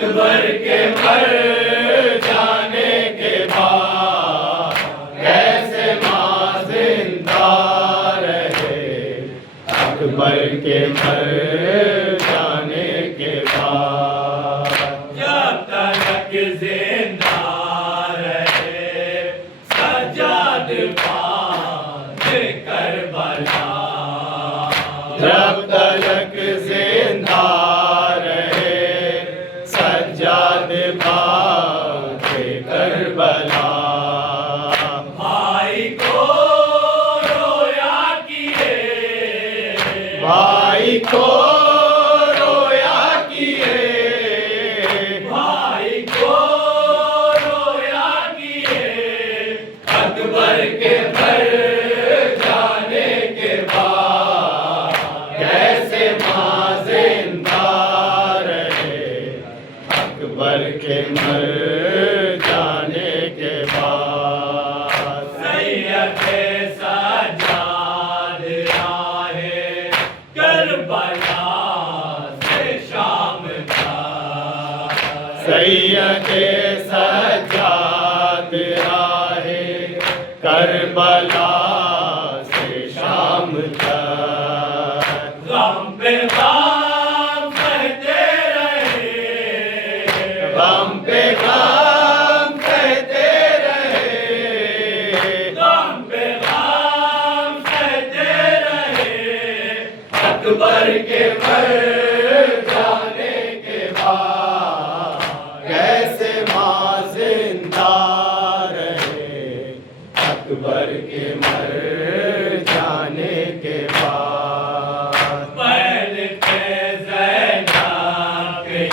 अकबर के मर जाने के बाद कैसे माँ जिंदा रहे। अकबर के मर जाने के बाद जब तक जिंदा रहे सज्जाद बांध करबला। जब तक जिंदा सज्जाद बांध करबला। भाई को रोया किए, भाई को रोया किए, भाई को रोया किए। अकबर के मर जाने के बाद कैसे माँ जिंदा रहे। अकबर के मर जाने के बाद सैयदे सज्जाद आए करबला से शाम का। सैयदे सज्जाद आए करबला से शाम तक। गम पे गम कहते रहे, गम पे गम कहते रहे, गम पे गम कहते रहे। अकबर के मर जाने के बाद कैसे माँ जिंदा रहे। अकबर के मर जाने के बाद बैन थे ज़ैनब के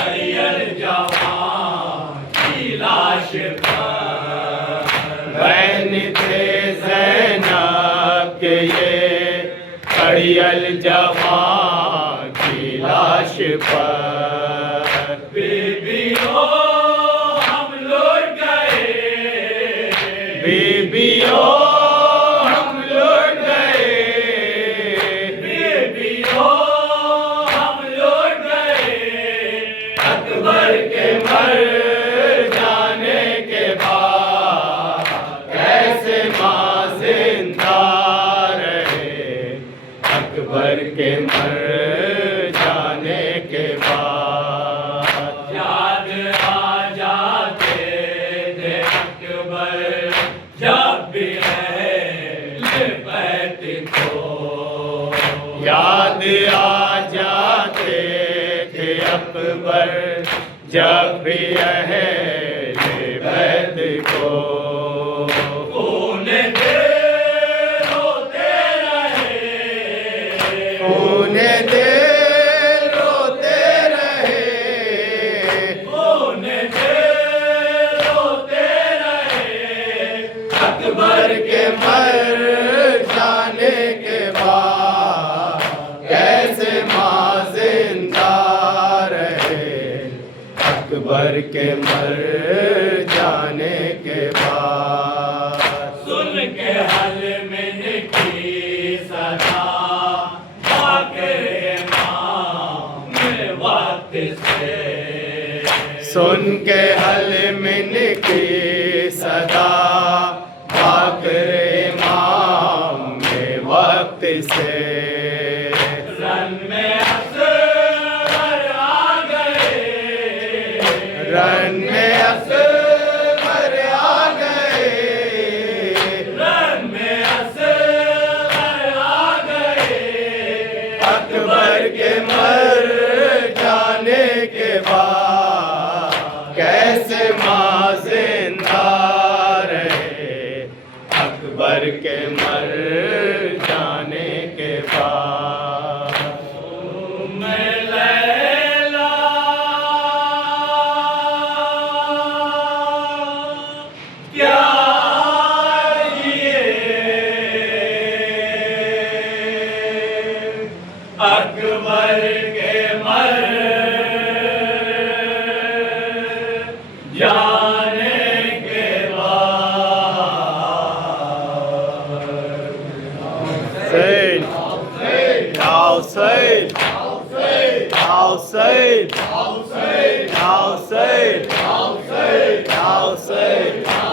अरियल जवान की लाश पर। बैन थे ज़ैनब के ये अरियल जवान की लाश पर। बीबियों हम लौट गए, बीबियों हम लौट गए, बीबियों हम लौट गए। अकबर के मर जाने के बाद कैसे माँ जिंदा रहे। अकबर के मर जाने के बाद याद आ जाते थे अकबर जब भी अहले बैत को। याद आ जाते थे अकबर जब भी अहले बैत को। खून दे रोते रहे, खून दे रोते रहे, खून दे रोते रहे। अकबर के मर जाने के बाद कैसे माँ जिंदा रहे। अकबर के मर जाने के बाद सुन के हल में की सदा बाक़े इमाम वक्त से। सुन के हल में की सदा बाक़े इमाम वक्त से। रन में असगर आ गए, रन में असगर आ गए, रन में असगर आ गए। अकबर के मर जाने के बाद कैसे माँ जिंदा रहे। Now say, now say, now say, now say, now say.